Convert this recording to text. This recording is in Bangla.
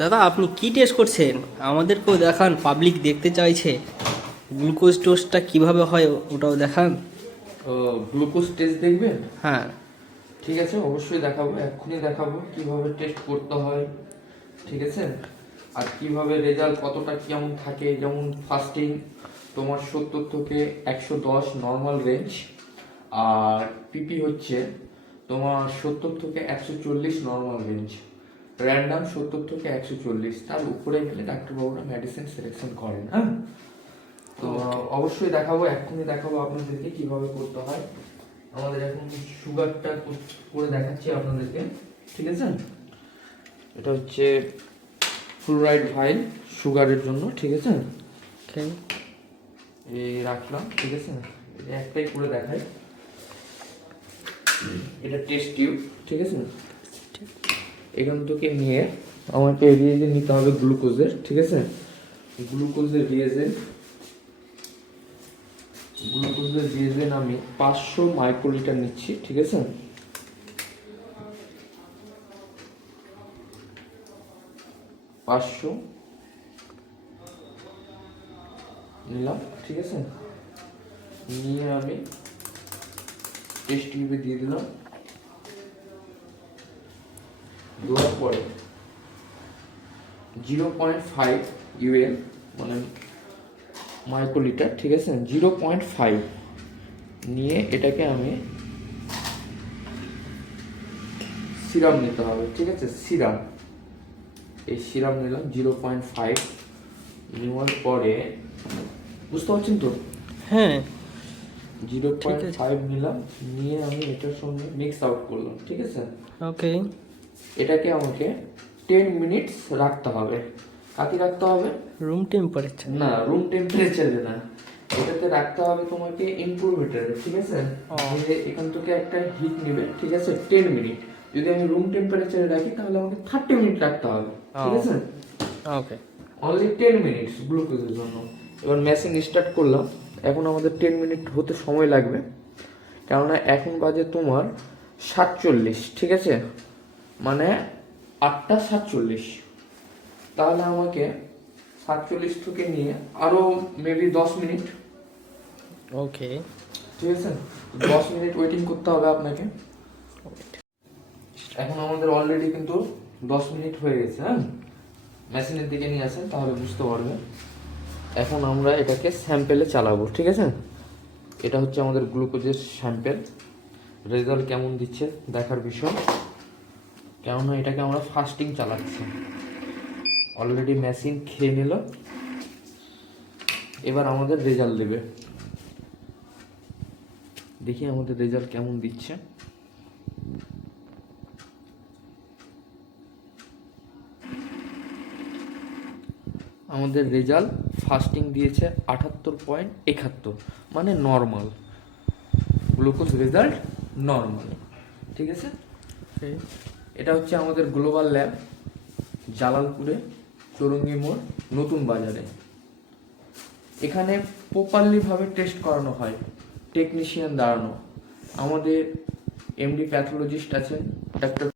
দাদা আপনি কি টেস্ট করছেন? আমাদেরকেও দেখান, পাবলিক দেখতে চাইছে। গ্লুকোজ টেস্টটা কিভাবে হয় ওটাও দেখান। ও, গ্লুকোজ টেস্ট দেখবেন? হ্যাঁ। ঠিক আছে, অবশ্যই দেখাবো, এক্ষুনি দেখাবো কিভাবে টেস্ট করতে হয়। ঠিক আছে, আর কিভাবে রেজাল্ট কতটা কেমন থাকে। যেমন ফাস্টিং তোমার 70 থেকে 110 নর্মাল রেঞ্জ, আর পিপি হচ্ছে তোমার 70 থেকে 140 নর্মাল রেঞ্জ, র্যান্ডাম 70 থেকে 140, তার উপরে গেলে ডাক্তারবাবুরা মেডিসিন সিলেকশন করেন। হ্যাঁ, তো অবশ্যই দেখাবো, এক্ষুনি দেখাবো আপনাদেরকে কিভাবে করতে হয়। আমাদের এখন সুগারটা করে দেখাচ্ছি আপনাদেরকে। ঠিক আছে, এটা হচ্ছে ফ্লুরাইড ভাইল সুগারের জন্য। ঠিক আছে, ওকে। এই রাখলাম। ঠিক আছে, এটা একটাই করে দেখাই। এটা টেস্ট টিউব। ঠিক আছে, এখান থেকে নিয়ে আমাকে রিয়েজেন্ট নিতে হবে গ্লুকোজের। ঠিক আছে, গ্লুকোজের রিয়েজেন্ট আমি 500 মাইক্রোলিটার নিচ্ছি। ঠিক আছে, 500 নিলাম। ঠিক আছে, নিয়ে আমি টেস্ট টিউবে দিয়ে দিলাম। দেওয়ার পরে 0.5 ইউএল মানে মাইক্রোলিটার। ঠিক আছে, 0.5 নিয়ে এটাকে আমি সিরাম নিতে হবে। ঠিক আছে, সিরাম, এই সিরাম নিলাম 0.5। নেওয়ার পরে বুঝতে পারছেন তো? হ্যাঁ। 0.5 নিলাম, নিয়ে আমি এটার সঙ্গে মিক্স আউট করলাম। ঠিক আছে, ওকে। এটাকে আমাকে 10 মিনিটস রাখতে হবে। কাকে রাখতে হবে? Room temperature? না, রুম টেম্পারেচারে না, এটাতে রাখতে হবে তোমাকে ইনকিউবেটরে। ঠিক আছে, যে এখান থেকে একটা হিট নেবে। ঠিক আছে, 10 মিনিট। যদি আমি রুম টেম্পারেচারে রাখি তাহলে আমাকে 30 মিনিট রাখতে হবে। ঠিক আছে, ওকে। অনলি 10 মিনিটস গ্লুকোজের জন্য। এবার মেশিন স্টার্ট করলাম। এখন আমাদের 10 মিনিট হতে সময় লাগবে, কেননা এখন বাজে তোমার 47। ঠিক আছে, মানে 8টা 47। তাহলে আমাকে 47 থেকে নিয়ে আরো মেবি 10 মিনিট। ওকে। ঠিক আছে, 10 মিনিট ওয়েটিং করতে হবে আপনাকে। এখন আমাদের অলরেডি কিন্তু 10 মিনিট হয়ে গেছে। হ্যাঁ, মেশিনের দিকে নিয়ে আসেন তাহলে বুঝতে পারবে। এখন আমরা এটাকে স্যাম্পেলে চালাবো। ঠিক আছে, এটা হচ্ছে আমাদের গ্লুকোজের স্যাম্পেল। রেজাল্ট কেমন দিচ্ছে দেখার বিষয়, কেননা এটাকে আমরা ফাস্টিং চালাচ্ছি। অলরেডি মেশিন খেয়ে নিল, এবার আমাদের রেজাল্ট দেবে। দেখি আমাদের রেজাল্ট কেমন দিচ্ছে। আমাদের রেজাল্ট ফাস্টিং দিয়েছে 78.71, মানে নর্মাল। Glucose result normal. ঠিক আছে, এটা হচ্ছে আমাদের গ্লোবাল ল্যাব, জালালপুরে, চৌরঙ্গি মোড়, নতুন বাজারে। এখানে প্রপারলি ভাবে টেস্ট করানো হয়, টেকনিশিয়ান দাঁড়ানো। আমাদের এমডি প্যাথোলজিস্ট আছেন, ডাক্তার